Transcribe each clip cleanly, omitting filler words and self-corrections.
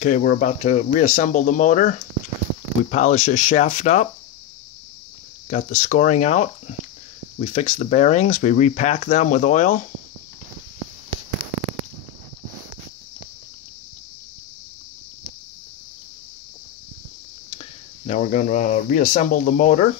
Okay, we're about to reassemble the motor. We polish this shaft up, got the scoring out, we fix the bearings, we repack them with oil. Now we're going to reassemble the motor.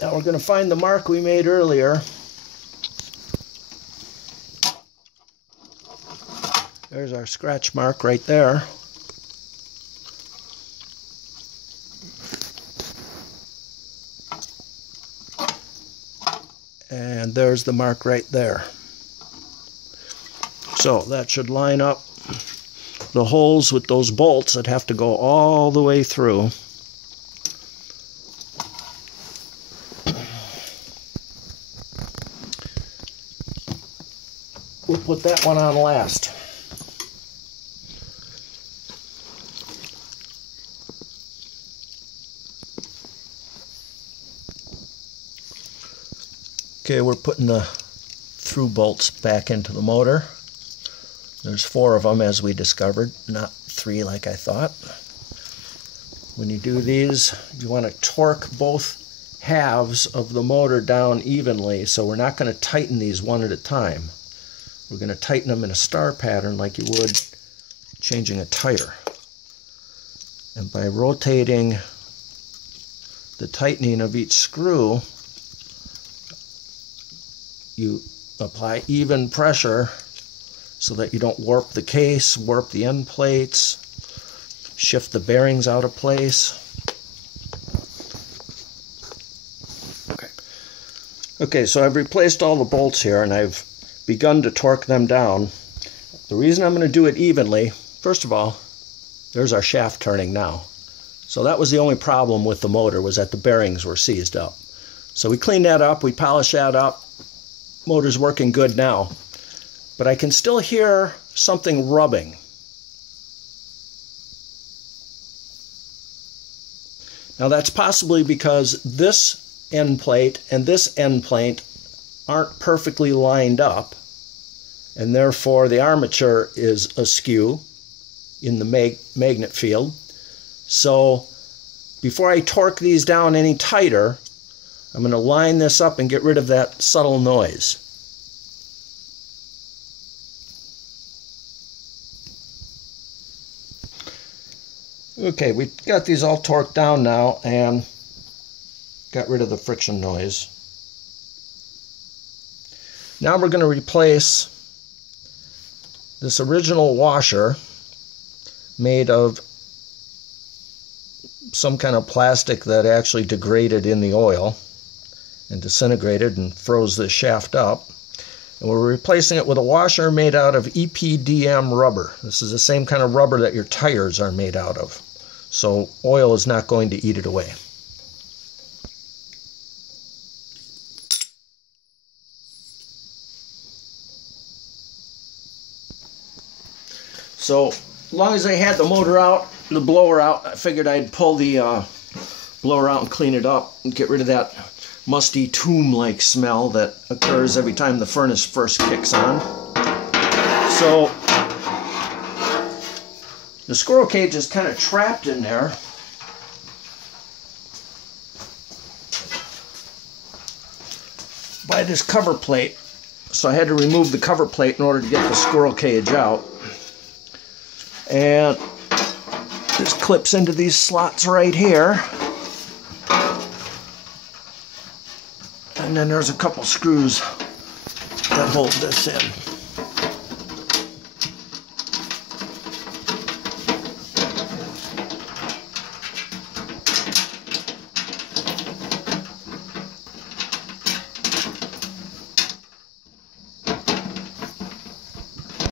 Now we're going to find the mark we made earlier. There's our scratch mark right there. And there's the mark right there. So that should line up the holes with those bolts that have to go all the way through. We'll put that one on last. Okay, we're putting the through bolts back into the motor. There's 4 of them, as we discovered, not 3 like I thought. When you do these, you want to torque both halves of the motor down evenly, so we're not going to tighten these one at a time. We're going to tighten them in a star pattern like you would changing a tire. And by rotating the tightening of each screw, you apply even pressure so that you don't warp the case, warp the end plates, shift the bearings out of place. Okay, so I've replaced all the bolts here and I've begun to torque them down. The reason I'm going to do it evenly, first of all, there's our shaft turning now. So that was the only problem with the motor, was that the bearings were seized up. So we cleaned that up, we polished that up. Motor's working good now. But I can still hear something rubbing. Now that's possibly because this end plate and this end plate aren't perfectly lined up, and therefore the armature is askew in the magnet field. So before I torque these down any tighter, I'm going to line this up and get rid of that subtle noise. Okay, we got these all torqued down now and got rid of the friction noise. Now we're going to replace this original washer made of some kind of plastic that actually degraded in the oil and disintegrated and froze the shaft up. And we're replacing it with a washer made out of EPDM rubber. This is the same kind of rubber that your tires are made out of. So oil is not going to eat it away. So, as long as I had the motor out, the blower out, I figured I'd pull the blower out and clean it up and get rid of that musty tomb-like smell that occurs every time the furnace first kicks on. So, the squirrel cage is kind of trapped in there. By this cover plate. So I had to remove the cover plate in order to get the squirrel cage out. And this clips into these slots right here. And then there's a couple screws that hold this in.